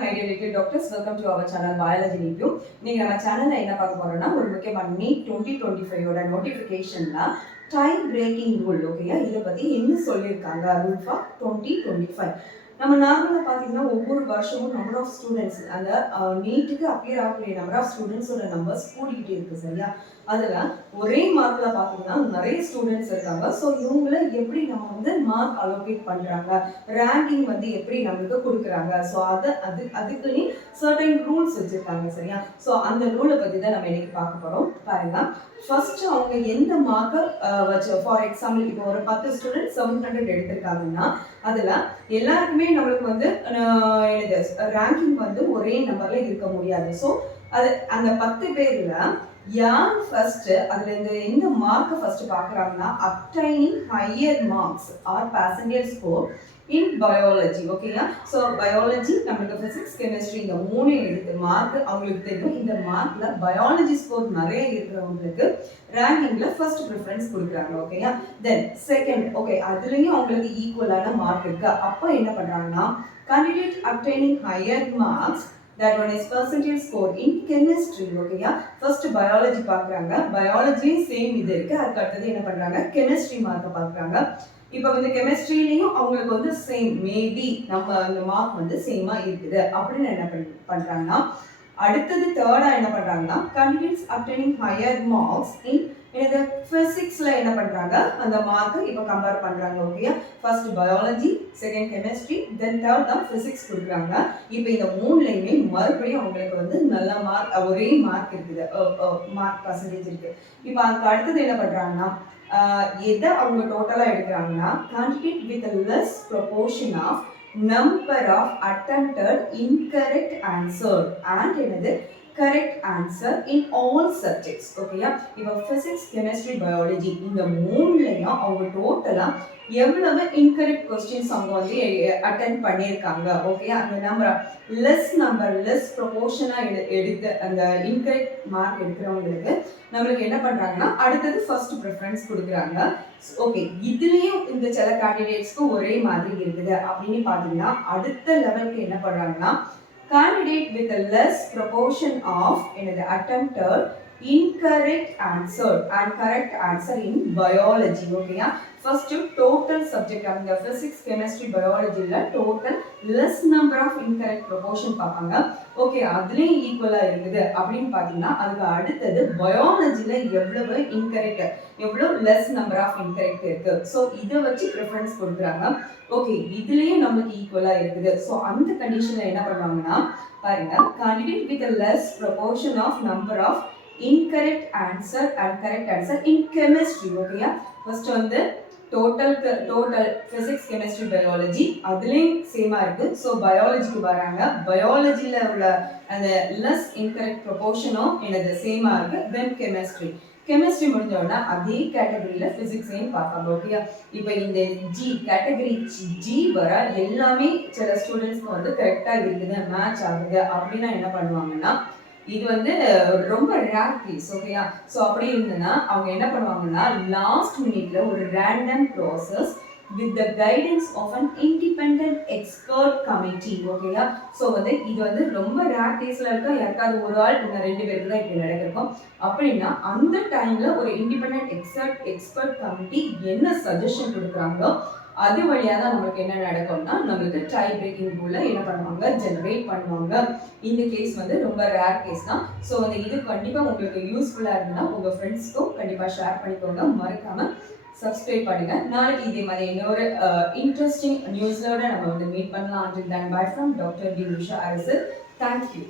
my dear little doctors. Welcome to our channel Biology Review. நீங்க நம்ம சேனல்ல என்ன பார்க்க போறோம்னா ஒரு முக்கியமான நீட் 2025 ஓட நோட்டிஃபிகேஷன்ல டைம் பிரேக்கிங் ரூல் ஓகேயா இத பத்தி என்ன சொல்லிருக்காங்க ரூல் ஃபார் 2025. நம்ம நார்மலா பாத்தீங்கன்னா ஒவ்வொரு வருஷமும் நம்பர் ஆஃப் ஸ்டூடெண்ட்ஸ் அந்த நீட்டுக்கு அப்பியர் ஆகக்கூடிய நம்பர் ஆஃப் ஸ்டூடெண்ட்ஸோட நம்பர்ஸ் கூடிக்கிட்டே இருக்கு சரியா. அதுல ஒரே மார்க்ல பாத்தீங்கன்னா நிறைய ஸ்டூடெண்ட்ஸ் இருக்காங்க. ஸோ இவங்கள எப்படி நம்ம வந்து மார்க் அலோகேட் பண்றாங்க, ரேங்கிங் வந்து எப்படி நம்மளுக்கு கொடுக்குறாங்க, ஸோ அதுக்குன்னு சர்டன் ரூல்ஸ் வச்சிருக்காங்க சரியா. ஸோ அந்த ரூலை பத்தி தான் நம்ம இன்னைக்கு பார்க்க போறோம். பாருங்க, ஃபர்ஸ்ட் அவங்க எந்த மார்க்கை வச்சு, ஃபார் எக்ஸாம்பிள் இப்போ ஒரு 10 ஸ்டூடெண்ட் 700 எடுத்திருக்காங்கன்னா அதுல எல்லாருக்குமே நம்மளுக்கு வந்து ரேங்கிங் வந்து ஒரே நம்பர்ல இருக்க முடியாது. ஸோ அது அந்த 10 பேர்ல யார் ஃபர்ஸ்ட் அதுல இந்த மார்க்கை ஃபர்ஸ்ட் பார்க்குறாங்கன்னா obtaining higher marks or percentage score in biology ஓகேயா. ஸோ பயாலஜி நம்மளுக்கு ஃபிசிக்ஸ் கெமிஸ்ட்ரி இந்த 3 எடுத்து மார்க் அவங்களுக்கு தெரியும். இந்த மார்க்ல பயாலஜி ஸ்கோர் நிறைய இருக்கிறவங்களுக்கு ரேங்கிங்ல ஃபர்ஸ்ட் ப்ரிஃபரன்ஸ் கொடுக்குறாங்க ஓகேயா. தென் செகண்ட் ஓகே அதுலயும் அவங்களுக்கு ஈக்குவலான மார்க் இருக்கு. அப்போ என்ன பண்றாங்கன்னா candidate obtaining higher marks that one is percentage score in chemistry ஓகேயா. ஃபர்ஸ்ட் பயாலஜி பார்க்குறாங்க, பயாலஜி சேம் இது இருக்கு. அதுக்கு அடுத்தது என்ன பண்றாங்க கெமிஸ்ட்ரி மார்க்கை பார்க்குறாங்க. இப்போ வந்து கெமிஸ்ட்ரிலையும் அவங்களுக்கு வந்து சேம் மேபி நம்ம அந்த மார்க் வந்து சேமா இருக்குது அப்படின்னு என்ன பண்றாங்கன்னா அடுத்தது தேர்டா என்ன பண்றாங்கன்னா candidates obtaining higher marks in இந்த பிசிக்ஸ்ல என்ன பண்றாங்க அந்த மார்க்கை இப்போ கம்பேர் பண்றாங்க ஓகேயா. First biology, second chemistry, then third தான் பிசிக்ஸ் கொடுக்குறாங்க. இப்போ இந்த 3லையுமே மறுபடியும் அவங்களுக்கு வந்து நல்ல மார்க் ஒரே மார்க் இருக்குது, மார்க் பர்சன்டேஜ் இருக்கு. இப்போ அதுக்கு அடுத்தது என்ன பண்றாங்கன்னா எதை அவங்க டோட்டலா எடுக்கிறாங்கன்னா candidate with less proportion of number of attempted incorrect answer and என்னது correct answer in all subjects ஓகேயா. இப்போ physics, chemistry, biology இந்த 3லையும் அவங்க டோட்டலா எவ்வளவு இன்கரெக்ட் கொஸ்டின்ஸ் அவங்க வந்து அட்டெண்ட் பண்ணியிருக்காங்க ஓகேயா. அந்த நம்பர் லெஸ் ப்ரொபோர்ஷனா எடுத்து அந்த இன்கரெக்ட் மார்க் எடுக்கிறவங்களுக்கு நம்மளுக்கு என்ன பண்றாங்கன்னா அடுத்தது ஃபர்ஸ்ட் ப்ரிஃபரன்ஸ் கொடுக்குறாங்க ஓகே. இதுலயும் இந்த சில கேண்டிடேட்ஸ்க்கு ஒரே மாதிரி இருக்குது அப்படின்னு பாத்தீங்கன்னா அடுத்த லெவலுக்கு என்ன பண்றாங்கன்னா candidate with a less proportion of attempted incorrect answer and correct answer in biology ஓகேயா. ஃபர்ஸ்ட் டோட்டல் சப்ஜெக்ட் அந்த பிசிக்ஸ் கெமிஸ்ட்ரி பயாலஜில total less number of incorrect proportion பார்ப்பாங்க ஓகே. அதுலயும் ஈக்குவலா இருக்குது அப்படின்னு பாத்தீங்கன்னா அதுக்கு அடுத்தது பயாலஜில எவ்வளவு இன்கரெக்ட் எவ்வளவு லெஸ் நம்பர் ஆஃப் இன்கரெக்ட் இருக்கு. ஸோ இதை வச்சு ப்ரிஃபரன்ஸ் கொடுக்குறாங்க ஓகே. இதுலயும் நம்மளுக்கு ஈக்குவலா இருக்குது. ஸோ அந்த கண்டிஷன்ல என்ன பண்ணுவாங்கன்னா பாருங்க candidate with less proportion of number of incorrect answer and correct answer in chemistry ஓகேயா. ஃபர்ஸ்ட் வந்து டோட்டல் பிசிக்ஸ் கெமிஸ்ட்ரி பயாலஜி அதுலேயும் சேமா இருக்கு. ஸோ பயாலஜிக்கு வராங்க, பயாலஜியில் உள்ள அந்த லெஸ் இன்கரெக்ட் ப்ரொபோர்ஷனும் எனது சேமா இருக்கு. தென் கெமிஸ்ட்ரி முடிஞ்சோடனே அதே கேட்டகரியில பிசிக்ஸையும் பார்ப்பாங்க ஓகேயா. இப்போ இந்த கேட்டகரி ஜி வர எல்லாமே சில ஸ்டூடெண்ட்ஸ்க்கு வந்து கரெக்டா இருக்குது, மேட்ச் ஆகுது அப்படின்னா என்ன பண்ணுவாங்கன்னா இது வந்து ரொம்ப ரேர் கேஸ் ஓகேயா. ஸோ அப்படி இருந்ததுன்னா அவங்க என்ன பண்ணுவாங்கன்னா லாஸ்ட் மினிட்ல ஒரு random process with the guidance of an independent expert committee ஓகேயா. ஸோ வந்து இது வந்து ரொம்ப ரேர் கேஸ்ல இருக்க யாருக்காவது ஒரு ஆள் இந்த 2 பேருக்கு தான் இப்படி நடக்கும் அப்படின்னா அந்த டைம்ல ஒரு இண்டிபெண்டன்ட் எக்ஸ்பர்ட் கமிட்டி என்ன சஜஷன் கொடுக்குறாங்களோ அது வழியா தான் நம்மளுக்கு என்ன நடக்கும்னா நம்மளுக்கு டை பிரேக்கிங் ரூல்ல என்ன பண்ணுவாங்க ஜெனரேட் பண்ணுவாங்க. இந்த கேஸ் வந்து ரொம்ப ரேர் கேஸ் தான். ஸோ வந்து இது கண்டிப்பா உங்களுக்கு யூஸ்ஃபுல்லா இருந்ததுன்னா உங்க ஃப்ரெண்ட்ஸ்க்கும் கண்டிப்பா ஷேர் பண்ணிக்கோங்க. மறக்காம சப்ஸ்கிரைப் பண்ணுங்க. நாளைக்கு இதே மாதிரி இன்னொரு இன்ட்ரெஸ்டிங் நியூஸ்லோட நம்ம வந்து மீட் பண்ணலாம். Until then, bye from Dr. D. Usha Arasu. Thank you.